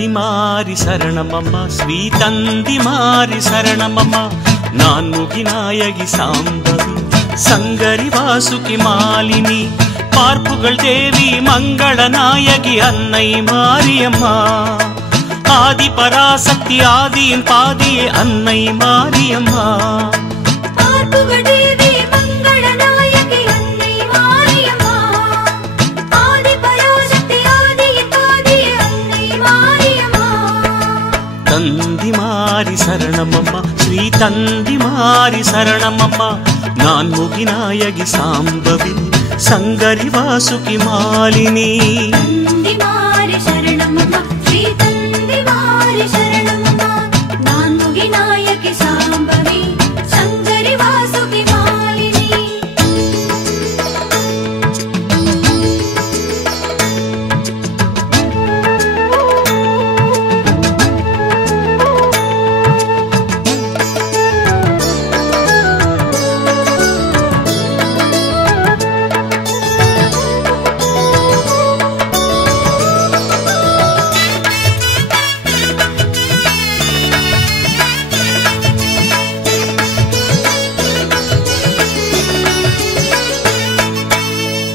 தந்திமாரி சரணமம்மா ஸ்ரீ தந்திமாரி சரணமம்மா நான் முகிநாயகி சாம்பவி சங்கரி வாசுகி மாலினி பார்ப்புகள் தேவி மங்கள நாயகி அன்னை மாரியம்மா ஆதி பராசக்தி ஆதியின் பாதியே அன்னை மாரியம்மா பார்ப்புகள் தேவி மங்கள நாயகி அன்னை மாரியம்மா ஆதி பராசக்தி ஆதியின் பாதியே அன்னை மாரியம்மா தந்திமாரி சரணமம்மா ஸ்ரீ தந்திமாரி சரணமம்மா நான் முகிநாயகி சாம்பவி சங்கரி வாசுகி மாலினி தந்திமாரி சரணமம்மா ஸ்ரீ தந்திமாரி சரணமம்மா நான் முகிநாயகி சாம்பவி சங்கரி வாசுகி மாலினி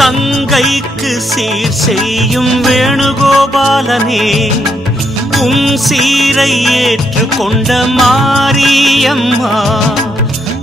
தங்கைக்கு சீர் செய்யும் வேணுகோபாலனே உன் சீரை ஏற்றுக்கொண்ட மாரியம்மா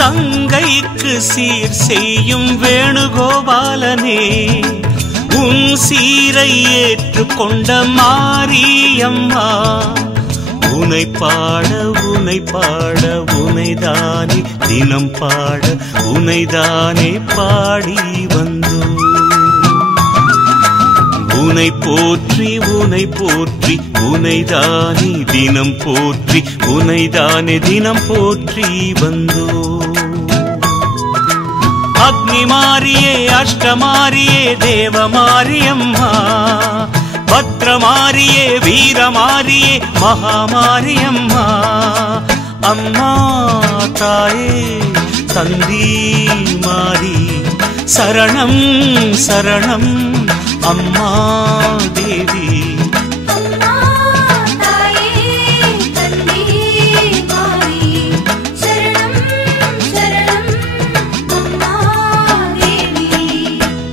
தங்கைக்கு சீர் செய்யும் வேணுகோபாலனே உன் சீரை ஏற்றுக்கொண்ட மாரியம்மா உனை பாட உனைதானே தினம் பாட உனைதானே பாடி வந்தோ உனை போற்றி உனைதானே தினம் போற்றி உனைதானே தினம் போற்றி வந்தோ அக்னி மாரியே அஷ்டமாரியே தேவமாரியம்மா பத்ரமாரியே வீரமாரியே மகாமாரியம்மா அம்மா தாயே தந்தி மாரி சரணம் சரணம் அம்மா தேவி அம்மா தாயே தந்தி மாரி சரணம் சரணம் அம்மா தேவி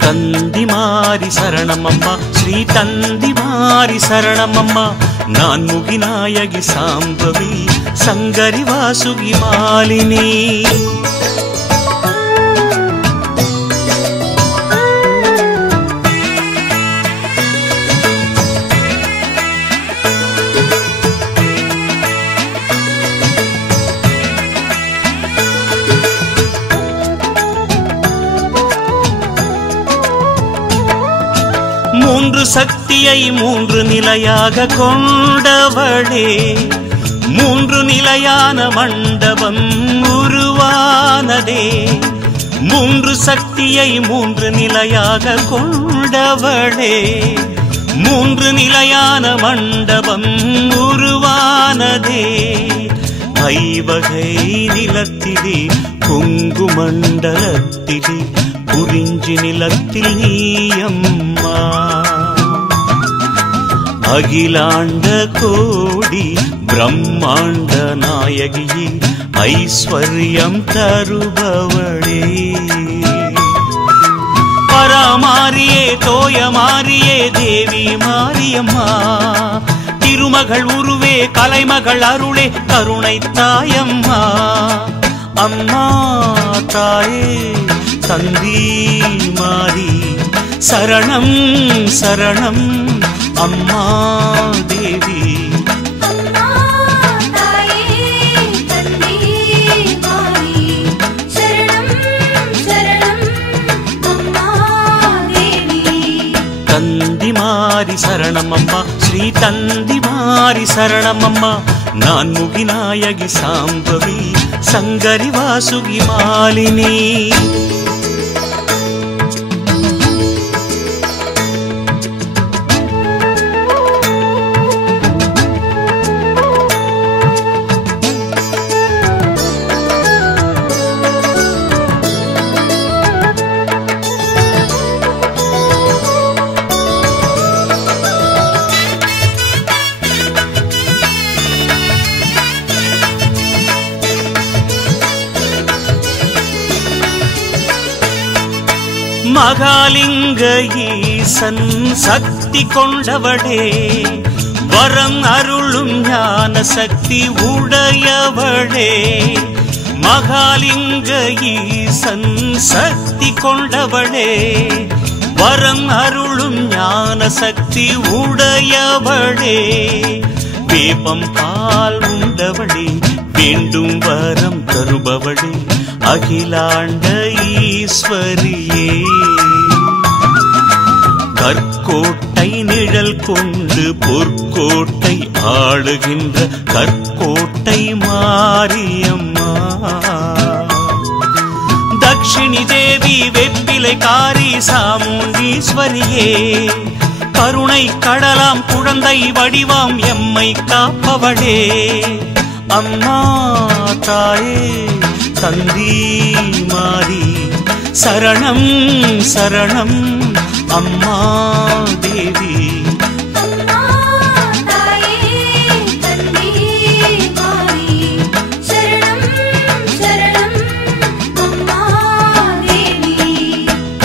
தந்திமாரி சரணமம்மா ஸ்ரீ தந்திமாரி சரணமம்மா நான் முகிநாயகி சாம்பவி சங்கரி வாசுகி மாலினி மூன்று சக்தியை மூன்று நிலையாக கொண்டவளே மூன்று நிலையான மண்டபம் உருவானதே மூன்று சக்தியை மூன்று நிலையாக கொண்டவளே மூன்று நிலையான மண்டபம் உருவானதே ஐவகை நிலத்திலே கொங்கு மண்டலத்திலே குறிஞ்சி நிலத்தில் நீயம்மா அகிலாண்ட கோடி பிரம்மாண்ட நாயகியே ஐஸ்வர்யம் தருபவளே பராமாரியே தோயமாரியே தேவி மாரியம்மா திருமகள் உருவே கலைமகள் அருளே கருணை தாயம்மா அம்மா தாயே தந்தி மாரி சரணம் சரணம் அம்மா தேவி அம்மா தாயே தந்தி மாரி சரணம் சரணம் அம்மா தேவி தந்திமாரி சரணமம்மா ஸ்ரீ தந்திமாரி சரணமம்மா நான் முகிநாயகி சாம்பவி சங்கரி வாசுகி மாலினி மகாலிங்க ஈசன் சக்தி கொண்டவளே, வரம் அருளும் ஞான சக்தி உடையவளே. மகாலிங்க ஈசன் சக்தி கொண்டவளே, வரம் அருளும் ஞான சக்தி உடையவளே. வேப்பம் பால் உண்டவளே, வேண்டும் வரம் தருபவளே, அகிலாண்ட ஈஸ்வரியே. கற்கோட்டை நிழல் கொண்டு பொற்கோட்டை ஆளுகின்ற கற்கோட்டை மாரியம்மா. தக்ஷிணி தேவி வெப்பிலைக்காரி சாமுண்டீஸ்வரியே, கருணை கடலாம் குழந்தை வடிவாம் எம்மை காப்பவளே. அம்மா தாயே தந்தி மாரி சரணம் சரணம் அம்மா தேவி. அம்மா தாயே தந்தி மாரி சரணம் சரணம் அம்மா தேவி.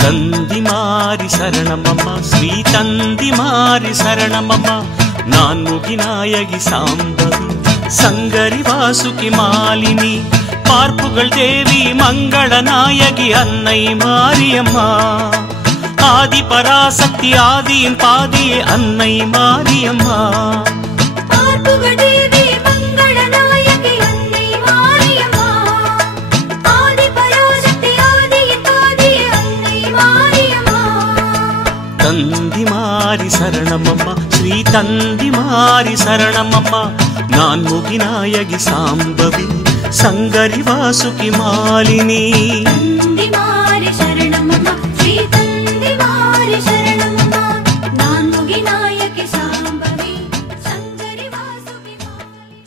தந்தி மாரி சரணம் அம்மா, ஸ்ரீ தந்தி மாரி சரணம் அம்மா. நான் முகிநாயகி சாம்பவி சங்கரி வாசுகி மாலினி, பார்ப்புகள் தேவி மங்கள நாயகி அன்னை மாரியம்மா. ஆதி பராசக்தி ஆதியின் பாதியே அன்னை மாரியம்மா. பார்ப்புகள் தேவி மங்கள நாயகி அன்னை மாரியம்மா. ஆதி பராசக்தி ஆதியின் பாதியே அன்னை மாரியம்மா. தந்தி மாரி சரணம் அம்மா, ஸ்ரீ தந்தி மாரி சரணம் அம்மா. நான் முகிநாயகி சாம்பவி சங்கரி வாசுகி மாலினி. தந்தி மாரி சரணம் அம்மா, ஸ்ரீ தந்தி மாரி சரணம் அம்மா. நான் முகிநாயகி சாம்பவி சங்கரி வாசுகி மாலினி.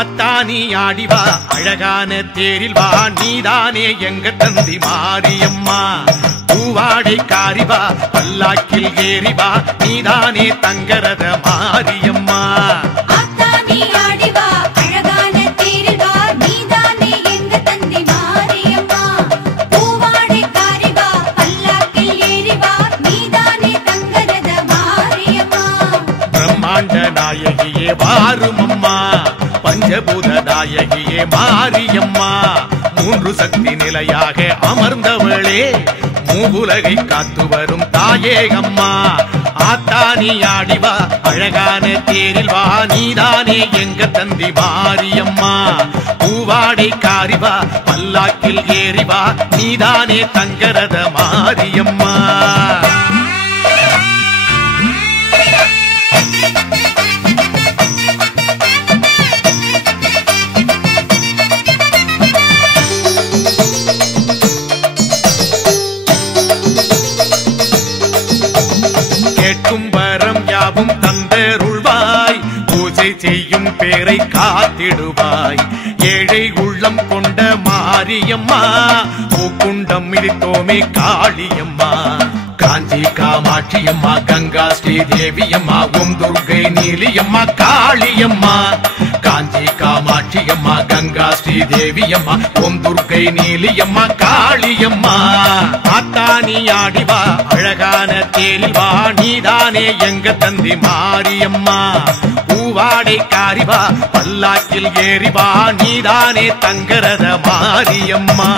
ஆத்தானி ஆடிவா அழகான தேரில் வா, நீதானே எங்க தந்தி மாரியம்மா. பூவாடை காரிவா பல்லாக்கில் ஏறிவா, நீதானே தங்கரத மாரியம்மா. ஆத்தானி ஆடிவா அழகான தேரில் வா, நீதானே எங்க தந்தி மாரியம்மா. பூவாடை காரிவா பல்லாக்கில் ஏறிவா, நீதானே தங்கரத மாரியம்மா. பிரம்மாண்ட நாயகியே வாருமம்மா, பஞ்சபூத நாயகியே மாரியம்மா. மூன்று சக்தி நிலையாக அமர்ந்தவளே, மூவுலகை காத்து வரும் தாயே அம்மா. ஆத்தானி ஆடிவா அழகான தேரில் வா, நீதானே எங்க தந்தி மாரியம்மா. பூவாடை காரிவா பல்லாக்கில் ஏறிவா, நீதானே தங்கரத மாரியம்மா. கேட்கும் வரம் யாவும் தந்தருள்வாய், பூஜை செய்யும் பேரை காத்திடுவாய். ஏழை உள்ளம் கொண்ட மாரியம்மா, பூக்குண்டம் மிதித்தோமே காளியம்மா. காஞ்சி காமாட்சியம்மா, கங்கா ஸ்ரீதேவியம்மா, ஓம் துர்கை நீலியம்மா காளியம்மா. காஞ்சி காமாட்சியம்மா, கங்கா ஸ்ரீதேவியம்மா, ஓம் துர்கை நீலியம்மா காளியம்மா. ஆத்தானி ஆடிவா அழகான தேரில் வா, நீதானே எங்க தந்தி மாரியம்மா. பூவாடை காரிவா பல்லாக்கில் ஏறிவா, நீதானே தங்கரத மாரியம்மா.